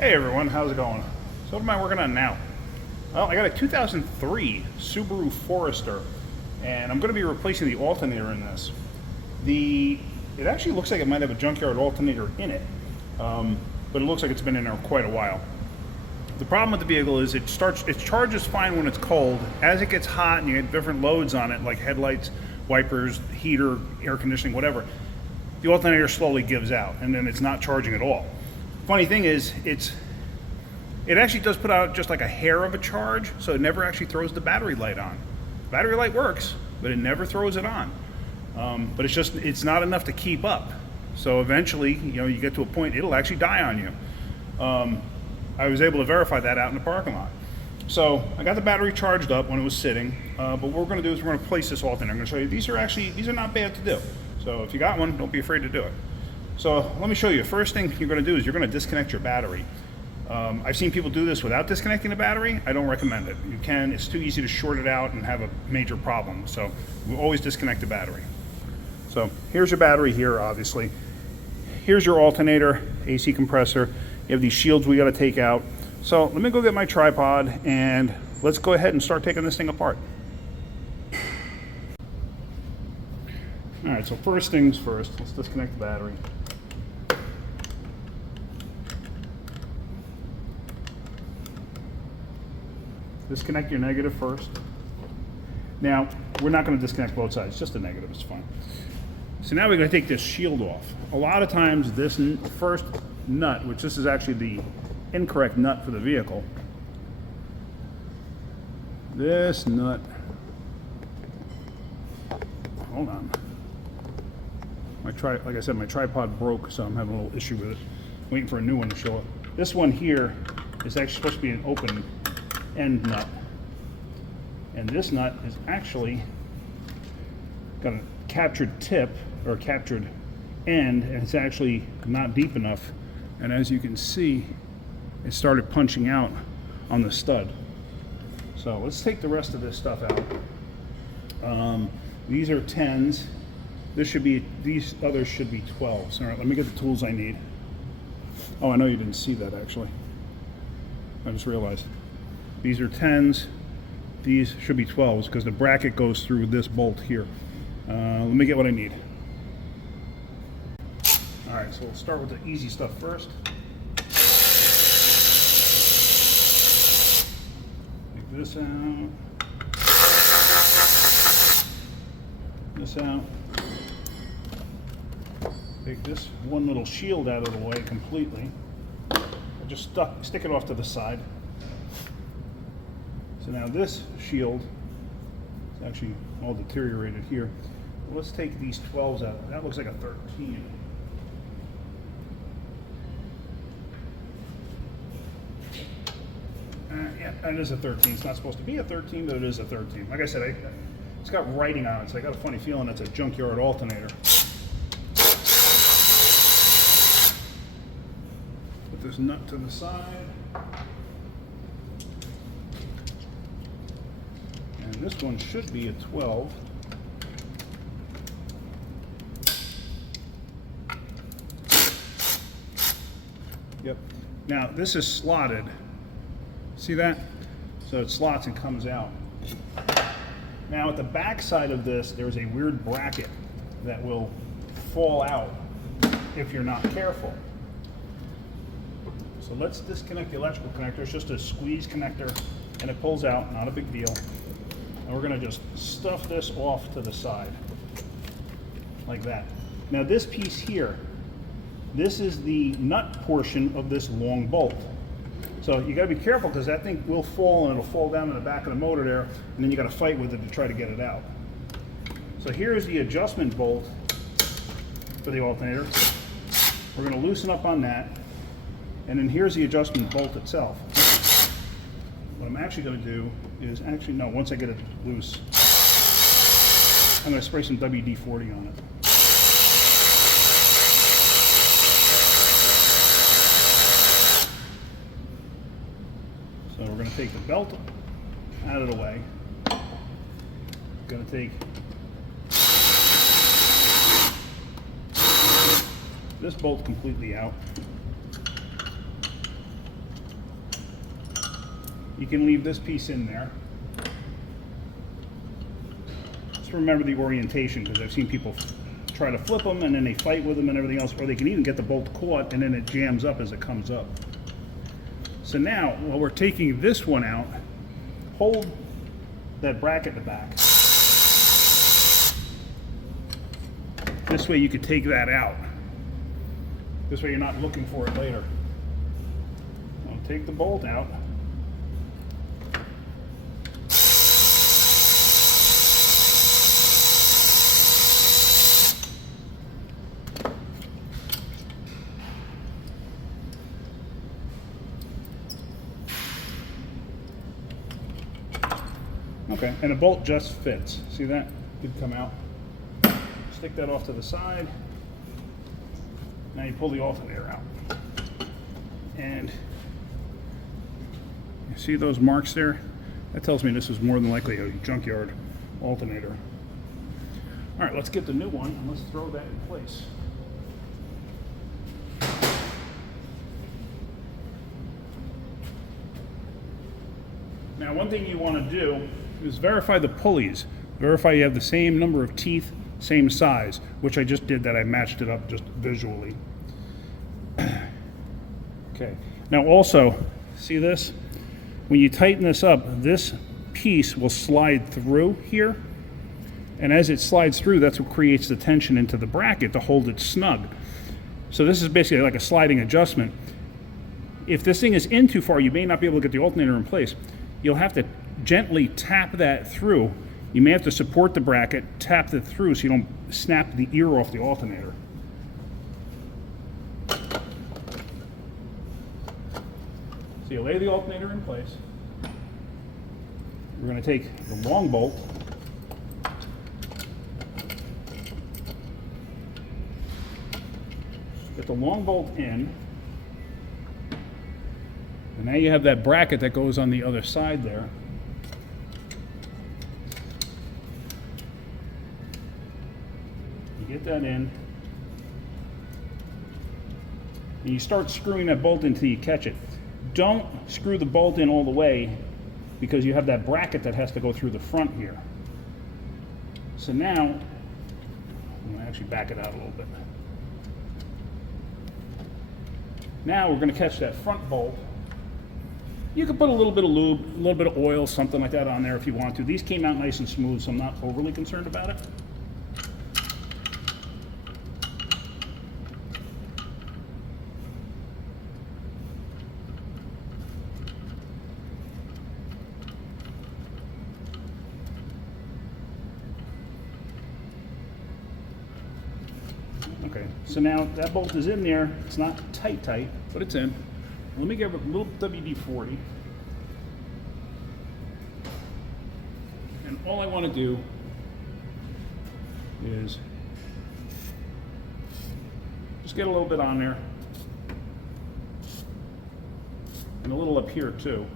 Hey everyone, how's it going? So what am I working on now? Well, I got a 2003 Subaru Forester, and I'm going to be replacing the alternator in this. It actually looks like it might have a junkyard alternator in it, but it looks like it's been in there quite a while. The problem with the vehicle is it charges fine when it's cold. As it gets hot and you get different loads on it, like headlights, wipers, heater, air conditioning, whatever, the alternator slowly gives out, and then it's not charging at all. Funny thing is, it actually does put out just like a hair of a charge, so it never actually throws the battery light on. Battery light works, but it never throws it on. But it's not enough to keep up. So eventually, you get to a point it'll actually die on you. I was able to verify that out in the parking lot. So I got the battery charged up when it was sitting. But what we're going to do is we're going to replace this alternator. I'm going to show you these are not bad to do. So if you got one, don't be afraid to do it. So let me show you. First thing you're going to do is you're going to disconnect your battery. I've seen people do this without disconnecting the battery. I don't recommend it. It's too easy to short it out and have a major problem. So we'll always disconnect the battery. So here's your battery here, obviously. Here's your alternator, AC compressor. You have these shields we got to take out. So let me go get my tripod and let's go ahead and start taking this thing apart. All right, so first things first, let's disconnect the battery. Disconnect your negative first. Now, we're not going to disconnect both sides, just the negative, it's fine. So now we're going to take this shield off. A lot of times this first nut, which this is actually the incorrect nut for the vehicle, this nut, hold on. Like I said, my tripod broke, so I'm having a little issue with it. Waiting for a new one to show up. This one here is actually supposed to be an open end nut, and this nut is actually got a captured tip or captured end, and it's actually not deep enough, and as you can see it started punching out on the stud. So let's take the rest of this stuff out. These are 10s. These others should be 12s. All right, let me get the tools I need. Oh, I know you didn't see that actually. I just realized. These are 10s, these should be 12s because the bracket goes through this bolt here. Let me get what I need. All right, so we'll start with the easy stuff first. Take this out. This out. Take this one little shield out of the way completely. Just stick it off to the side. So now this shield is actually all deteriorated here. Let's take these 12s out. That looks like a 13. Yeah, that is a 13. It's not supposed to be a 13, but it is a 13. Like I said, it's got writing on it, so I got a funny feeling it's a junkyard alternator. Put this nut to the side. And this one should be a 12. Yep. Now this is slotted. See that? So it slots and comes out. Now at the back side of this, there's a weird bracket that will fall out if you're not careful. So let's disconnect the electrical connector. It's just a squeeze connector and it pulls out, not a big deal. And we're going to just stuff this off to the side like that. Now this piece here, this is the nut portion of this long bolt. So you got to be careful because that thing will fall and it'll fall down in the back of the motor there, and then you got to fight with it to try to get it out. So here's the adjustment bolt for the alternator. We're going to loosen up on that, and then here's the adjustment bolt itself. What I'm actually going to do is once I get it loose, I'm going to spray some WD-40 on it. So we're going to take the belt out of the way. Going to take this bolt completely out. you can leave this piece in there. Just remember the orientation, because I've seen people try to flip them and then they fight with them and everything else, or they can even get the bolt caught and then it jams up as it comes up. So now, while we're taking this one out, hold that bracket in the back. This way you could take that out. This way you're not looking for it later. I'll take the bolt out. Okay, and the bolt just fits. See that? Could come out. Stick that off to the side. Now you pull the alternator out. And you see those marks there? That tells me this is more than likely a junkyard alternator. All right, let's get the new one and let's throw that in place. Now, one thing you want to do is verify the pulleys. Verify you have the same number of teeth, same size, which I just did that. I matched it up just visually. Okay. Now also, see this? When you tighten this up, this piece will slide through here. And as it slides through, that's what creates the tension into the bracket to hold it snug. So this is basically like a sliding adjustment. If this thing is in too far, you may not be able to get the alternator in place. You'll have to gently tap that through. You may have to support the bracket, tap it through so you don't snap the ear off the alternator. So you lay the alternator in place. We're going to take the long bolt, get the long bolt in, and now you have that bracket that goes on the other side there. You get that in, and you start screwing that bolt until you catch it. Don't screw the bolt in all the way because you have that bracket that has to go through the front here. So now, I'm going to actually back it out a little bit. Now we're going to catch that front bolt. You can put a little bit of lube, a little bit of oil, something like that on there if you want to. These came out nice and smooth, so I'm not overly concerned about it. Okay, so now that bolt is in there. It's not tight, but it's in. Let me give it a little WD-40. And all I want to do is just get a little bit on there. And a little up here too.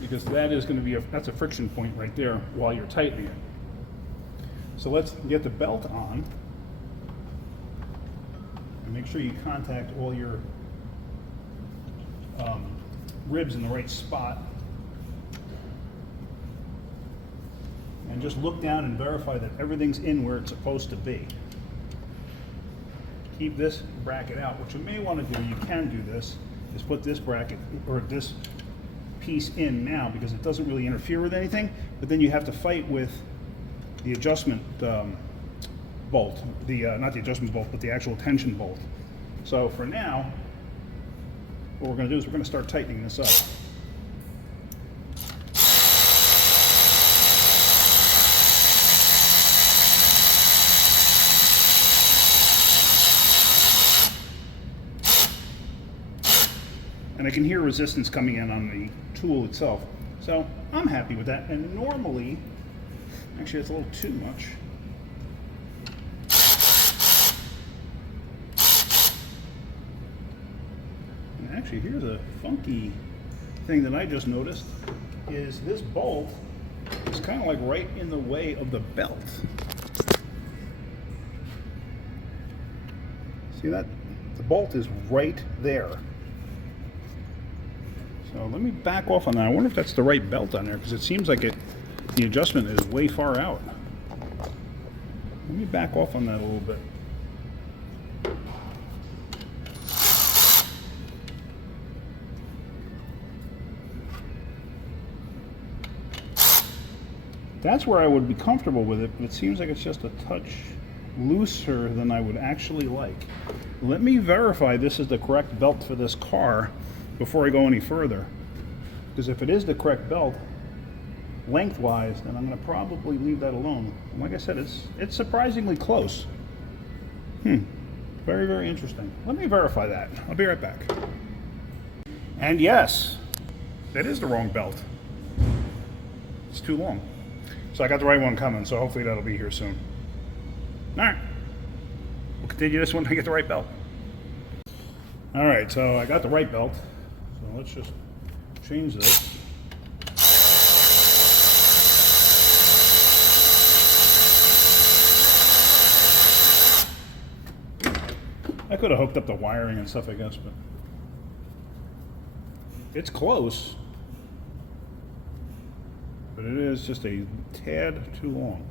Because that is going to be that's a friction point right there while you're tightening it. So let's get the belt on. Make sure you contact all your ribs in the right spot. And just look down and verify that everything's in where it's supposed to be. Keep this bracket out. What you may want to do, you can do this, is put this bracket or this piece in now because it doesn't really interfere with anything, but then you have to fight with the adjustment bolt, not the adjustment bolt, but the actual tension bolt. So for now, what we're going to do is we're going to start tightening this up. And I can hear resistance coming in on the tool itself. So I'm happy with that. And normally, actually it's a little too much. Actually, here's a funky thing that I just noticed, is this bolt is kind of like right in the way of the belt. See that? The bolt is right there. So let me back off on that. I wonder if that's the right belt on there, because it seems like the adjustment is way far out. Let me back off on that a little bit. That's where I would be comfortable with it, but it seems like it's just a touch looser than I would actually like. Let me verify this is the correct belt for this car before I go any further. Because if it is the correct belt, lengthwise, then I'm going to probably leave that alone. And like I said, it's surprisingly close. Very, very interesting. Let me verify that. I'll be right back. And yes, that is the wrong belt. It's too long. So I got the right one coming, so hopefully that'll be here soon. All right. We'll continue this one to get the right belt. All right, so I got the right belt. So let's just change this. I could have hooked up the wiring and stuff, I guess, but it's close. But it is just a tad too long.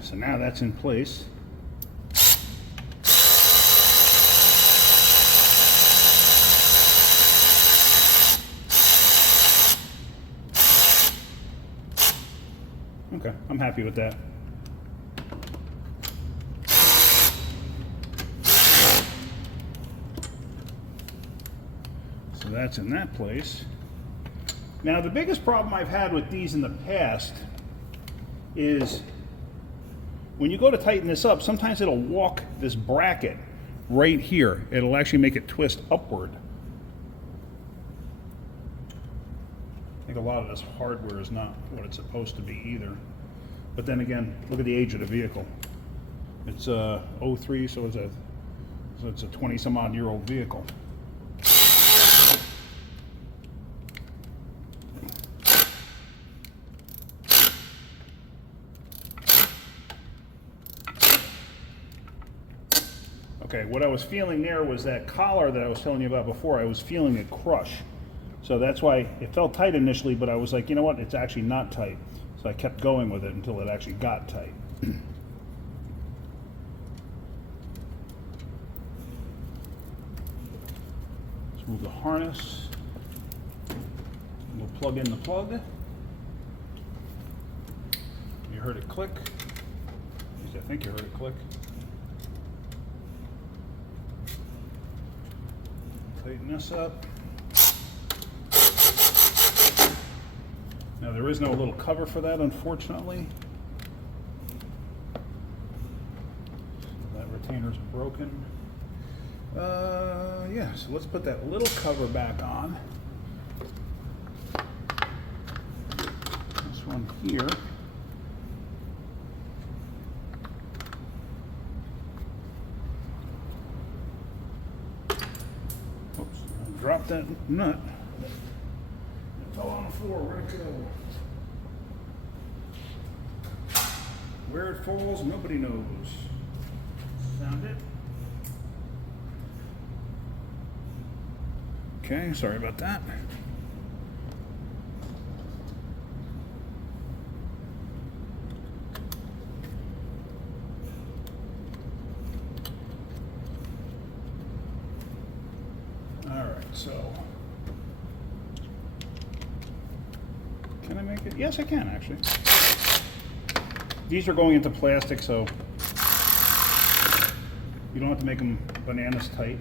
So now that's in place. Okay, I'm happy with that. So that's in that place. Now the biggest problem I've had with these in the past is when you go to tighten this up, sometimes it'll walk this bracket right here. It'll actually make it twist upward. I think a lot of this hardware is not what it's supposed to be either. But then again, look at the age of the vehicle. It's 03, so it's a 20-some-odd-year-old vehicle. Okay, what I was feeling there was that collar that I was telling you about before. I was feeling it crush. So that's why it felt tight initially, but I was like, you know what, it's actually not tight. So I kept going with it until it actually got tight. Let's move the harness. We'll plug in the plug. You heard it click. At least I think you heard it click. Tighten this up. Now there is no little cover for that, unfortunately. That retainer's broken. Yeah, so let's put that little cover back on. This one here. Oops, drop that nut. It fell on the floor. Where'd it go? Where it falls, nobody knows. Found it. Okay, sorry about that. All right, so can I make it? Yes, I can actually. These are going into plastic, so you don't have to make them bananas tight.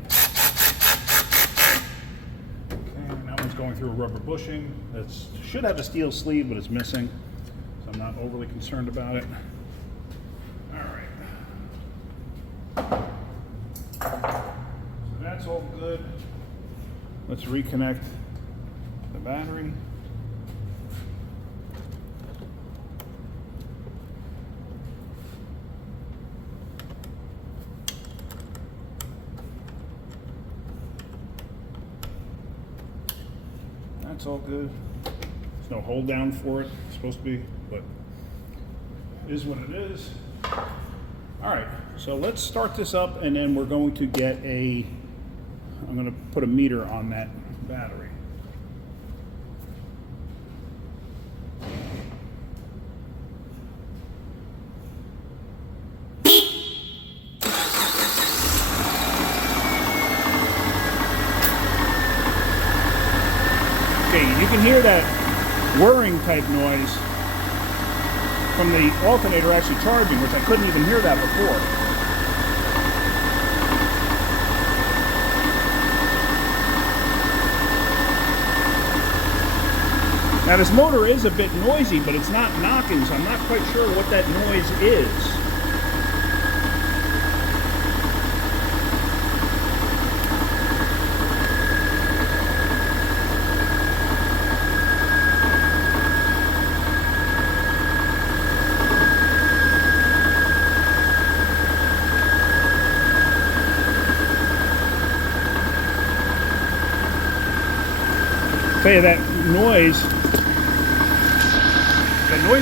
Okay, that one's going through a rubber bushing. It should have a steel sleeve, but it's missing, so I'm not overly concerned about it. All right. that's all good. Let's reconnect the battery. That's all good. There's no hold down for it. It's supposed to be, but it is what it is. All right, so let's start this up, and then we're going to get I'm going to put a meter on that battery. Okay, you can hear that whirring type noise from the alternator actually charging, which I couldn't even hear that before. Now this motor is a bit noisy, but it's not knocking, so I'm not quite sure what that noise is. Tell you that noise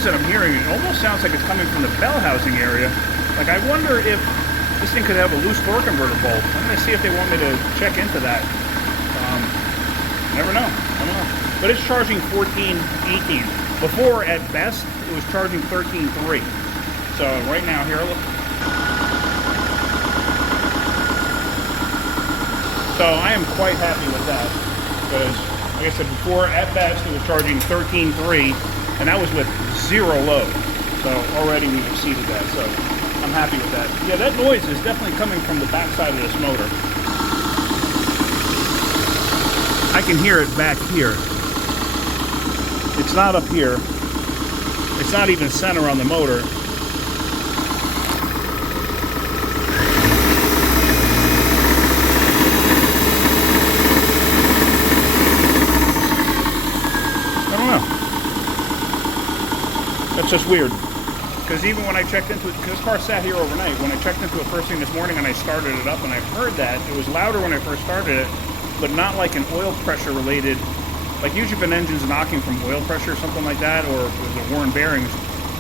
that I'm hearing, it almost sounds like it's coming from the bell housing area. Like, I wonder if this thing could have a loose torque converter bolt. I'm going to see if they want me to check into that. Never know. I don't know. But it's charging 14, 18. Before, at best, it was charging 13.3. So right now, here, look. So I am quite happy with that, because like I said before, at best it was charging 13.3, and that was with zero load. So already we've exceeded that, so I'm happy with that. Yeah, that noise is definitely coming from the back side of this motor. I can hear it back here. It's not up here. It's not even center on the motor. That's just weird, because even when I checked into it, because this car sat here overnight, when I checked into it first thing this morning and I started it up and I heard that, it was louder when I first started it, but not like an oil pressure related, like usually if an engine's knocking from oil pressure or something like that, or if there's a worn bearings,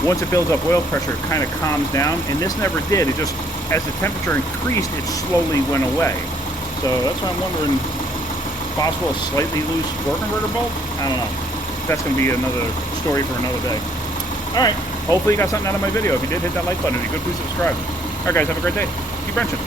once it builds up oil pressure, it kind of calms down, and this never did. It just, as the temperature increased, it slowly went away. So that's why I'm wondering, possible a slightly loose torque converter bolt? I don't know. That's going to be another story for another day. Alright, hopefully you got something out of my video. If you did, hit that like button. If you could, please subscribe. Alright guys, have a great day. Keep wrenching.